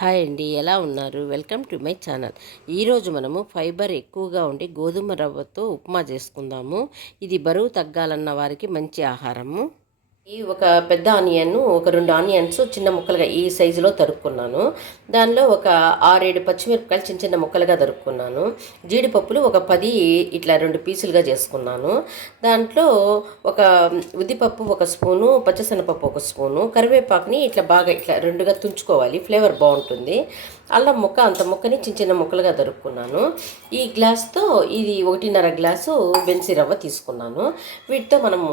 Hi అండి ఎలా ఉన్నారు? Welcome to my channel. ఈరోజు మనము ఫైబర్ ఎక్కువగా ఉండి గోధుమ రవ్వతో ఉప్మా చేసుకుందాము. ఇది బరువు తగ్గాలన్న వారికి మంచి ఆహారము. ఈ ఒక పెద్ద ఆనియన్ ఒక రెండు ఆనియన్స్ చిన్న ముక్కలుగా ఈ సైజులో తరుక్కున్నాను. దానిలో ఒక ఆరేడు పచ్చిమిరపకాయలు చిన్న చిన్న ముక్కలుగా తరుక్కున్నాను. జీడిపప్పులు ఒక పది ఇట్లా రెండు పీసులుగా చేసుకున్నాను. దాంట్లో ఒక ఉద్దిపప్పు ఒక స్పూను పచ్చసనపప్పు ఒక స్పూను కరివేపాకుని ఇట్లా బాగా ఇట్లా రెండుగా తుంచుకోవాలి. ఫ్లేవర్ బాగుంటుంది. అల్లం ముక్క అంత ముక్కని చిన్న చిన్న ముక్కలుగా దొరుకున్నాను ఈ గ్లాస్తో ఇది ఒకటిన్నర గ్లాసు బెన్సీ రవ్వ తీసుకున్నాను. వీటితో మనము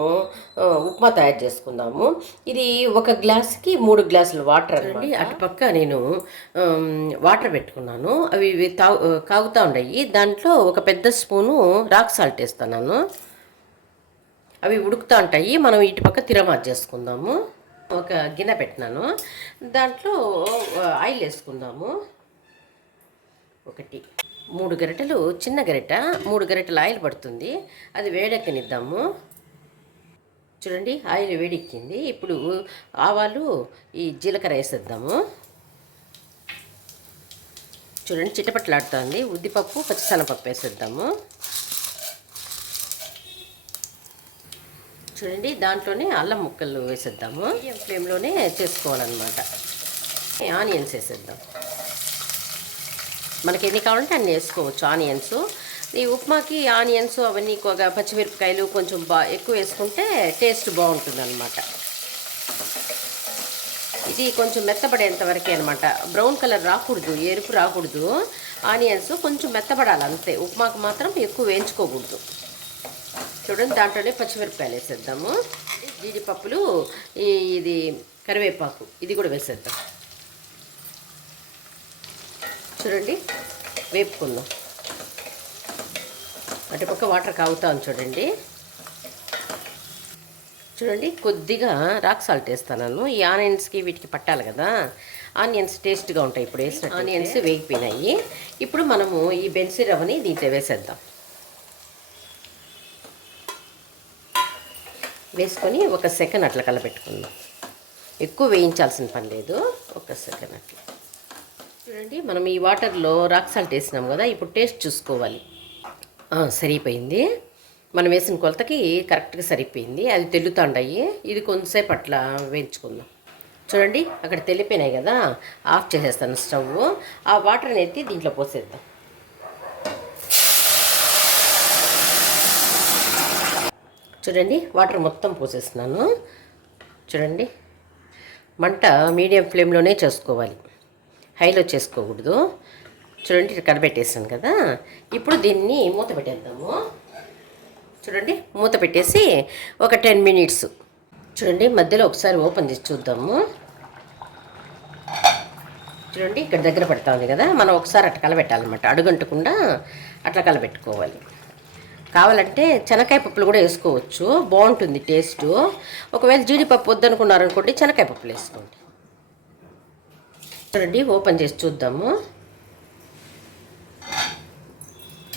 ఉప్మా తయారు చేసుకుందాము ఇది ఒక గ్లాస్కి మూడు గ్లాసులు వాటర్ అండి అటుపక్క నేను వాటర్ పెట్టుకున్నాను. అవి తాగు కాగుతూ ఉన్నాయి. దాంట్లో ఒక పెద్ద స్పూను రాక్ సాల్ట్ వేస్తున్నాను. అవి ఉడుకుతూ ఉంటాయి. మనం ఇటు పక్క తిరమాత్ చేసుకుందాము. ఒక గిన్నె పెట్టినాను. దాంట్లో ఆయిల్ వేసుకుందాము. ఒకటి మూడు గరిటెలు చిన్న గరిట మూడు గరిటెలు ఆయిల్ పడుతుంది. అది వేడెక్కనిద్దాము. చూడండి ఆయిల్ వేడెక్కింది. ఇప్పుడు ఆవాలు ఈ జీలకర్ర వేసేద్దాము. చూడండి చిట్టపట్లాడుతుంది ఉద్దిపప్పు పచ్చిశనగపప్పు వేసేద్దాము. చూడండి దాంట్లోనే అల్లం ముక్కలు వేసేద్దాము. ఫ్లేమ్లోనే చేసుకోవాలన్నమాట. ఆనియన్స్ వేసేద్దాం. మనకి ఎన్ని కావాలంటే అన్ని వేసుకోవచ్చు ఆనియన్స్. ఈ ఉప్మాకి ఆనియన్స్ అవన్నీ ఎక్కువగా పచ్చిమిరపకాయలు కొంచెం బా ఎక్కువ వేసుకుంటే టేస్ట్ బాగుంటుంది అనమాట ఇది కొంచెం మెత్తబడేంత వరకే అనమాట బ్రౌన్ కలర్ రాకూడదు ఎరుపు రాకూడదు. ఆనియన్స్ కొంచెం మెత్తబడాలి అంతే. ఉప్మాకు మాత్రం ఎక్కువ వేయించుకోకూడదు. చూడండి దాంట్లోనే పచ్చిమిరపకాయలు వేసేద్దాము. జీడిపప్పులు ఈ ఇది కరివేపాకు ఇది కూడా వేసేద్దాం. చూడండి వేపుకుందాం. అటుపక్క వాటర్ కాగుతాం చూడండి. చూడండి కొద్దిగా రాక్ సాల్ట్ వేస్తాను ఈ ఆనియన్స్కి వీటికి పట్టాలి కదా. ఆనియన్స్ టేస్ట్గా ఉంటాయి ఇప్పుడు వేసిన ఆనియన్స్ వేగిపోయినాయి. ఇప్పుడు మనము ఈ బెన్సీ రవ్వని దీంట్లో వేసేద్దాం. వేసుకొని ఒక సెకండ్ అట్లా కలపెట్టుకుందాం. ఎక్కువ వేయించాల్సిన పని లేదు. ఒక సెకండ్ అట్లా. చూడండి మనం ఈ వాటర్లో రాక్ సాల్ట్ వేసినాం కదా ఇప్పుడు టేస్ట్ చూసుకోవాలి. సరిపోయింది. మనం వేసిన కొలతకి కరెక్ట్గా సరిపోయింది. అది తెల్లుతాండాయి. ఇది కొంతసేపు అట్లా వేయించుకుందాం. చూడండి అక్కడ తెలిపోయినాయి కదా. ఆఫ్ చేసేస్తాను స్టవ్. ఆ వాటర్ని ఎత్తి దీంట్లో పోసేద్దాం. చూడండి వాటర్ మొత్తం పోసేస్తున్నాను. చూడండి మంట మీడియం ఫ్లేమ్లోనే చేసుకోవాలి. హైలో చేసుకోకూడదు. చూడండి ఇట్లా కలబెట్టేసాను కదా. ఇప్పుడు దీన్ని మూత పెట్టేద్దాము. చూడండి మూత పెట్టేసి ఒక టెన్ మినిట్స్. చూడండి మధ్యలో ఒకసారి ఓపెన్ చేసి చూద్దాము. చూడండి ఇక్కడ దగ్గర పడతా ఉంది కదా. మనం ఒకసారి అట్లా కలబెట్టాలన్నమాట. అడుగంటకుండా అట్లా కలబెట్టుకోవాలి. కావాలంటే శనకాయ పప్పులు కూడా వేసుకోవచ్చు. బాగుంటుంది టేస్ట్. ఒకవేళ జీడిపప్పు వద్దనుకున్నారనుకోండి శనకాయ పప్పులు వేసుకోండి. చూడండి ఓపెన్ చేసి చూద్దాము.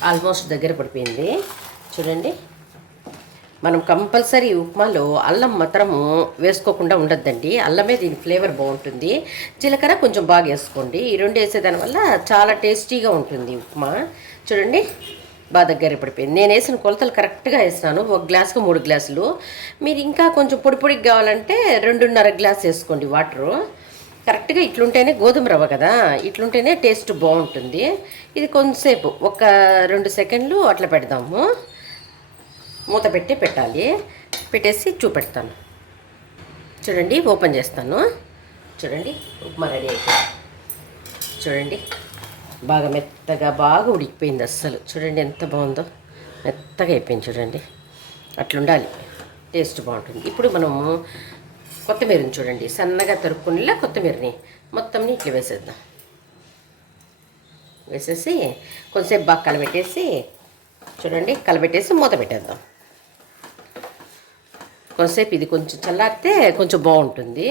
ఆల్మోస్ట్ దగ్గర పడిపోయింది. చూడండి. మనం కంపల్సరీ ఉప్మాలో అల్లం మాత్రము వేసుకోకుండా ఉండద్దండి. అల్లమే దీని ఫ్లేవర్ బాగుంటుంది. జీలకర్ర కొంచెం బాగా వేసుకోండి. ఈ రెండు వేసేదాని వల్ల చాలా టేస్టీగా ఉంటుంది ఉప్మా. చూడండి. బాగా దగ్గర పడిపోయింది. నేను వేసిన కొలతలు కరెక్ట్గా వేసినాను. ఒక గ్లాస్కి మూడు గ్లాసులు. మీరు ఇంకా కొంచెం పొడి పొడికి కావాలంటే రెండున్నర గ్లాస్ వేసుకోండి వాటరు. కరెక్ట్గా ఇట్లుంటేనే గోధుమ రవ్వ కదా? ఇట్లుంటేనే టేస్ట్ బాగుంటుంది ఇది కొంతసేపు ఒక రెండు సెకండ్లు అట్లా పెడదాము. మూత పెట్టి పెట్టాలి. పెట్టేసి చూపెడతాను. చూడండి ఓపెన్ చేస్తాను. చూడండి ఉప్మా రెడీ అయిపోయింది. చూడండి బాగా మెత్తగా బాగా ఉడికిపోయింది అస్సలు. చూడండి ఎంత బాగుందో మెత్తగా అయిపోయింది చూడండి. అట్లుండాలి. టేస్ట్ బాగుంటుంది ఇప్పుడు మనము కొత్తిమీరని చూడండి. సన్నగా తరుక్కునిలా కొత్తిమీరని మొత్తంని ఇట్లా వేసేద్దాం. వేసేసి కొంచెంసేపు బాగా కలబెట్టేసి చూడండి కలబెట్టేసి మూత పెట్టేద్దాం. కొంచెంసేపు ఇది కొంచెం చల్లారితే కొంచెం బాగుంటుంది.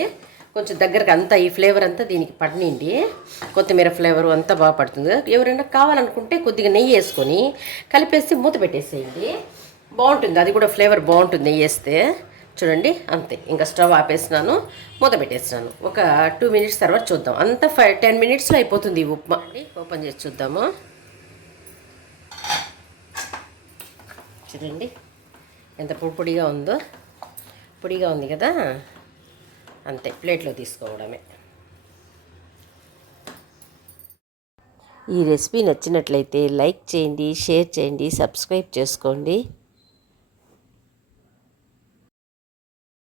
కొంచెం దగ్గరకు అంతా ఈ ఫ్లేవర్ అంతా దీనికి పడినండి కొత్తిమీర ఫ్లేవర్ అంతా బాగా పడుతుంది. ఎవరైనా కావాలనుకుంటే కొద్దిగా నెయ్యి వేసుకొని కలిపేసి మూత పెట్టేసేయండి. బాగుంటుంది. అది కూడా ఫ్లేవర్ బాగుంటుంది నెయ్యి వేస్తే. చూడండి అంతే. ఇంకా స్టవ్ ఆపేసినాను మూత పెట్టేసినాను ఒక టూ మినిట్స్ తర్వాత చూద్దాం. అంత ఫైవ్ టెన్ మినిట్స్లో అయిపోతుంది ఈ ఉప్మా. ఓపెన్ చేసి చూద్దాము. చూడండి ఎంత పొడి పొడిగా ఉందో. పొడిగా ఉంది కదా? అంతే ప్లేట్లో తీసుకోవడమే. ఈ రెసిపీ నచ్చినట్లయితే లైక్ చేయండి షేర్ చేయండి సబ్స్క్రైబ్ చేసుకోండి.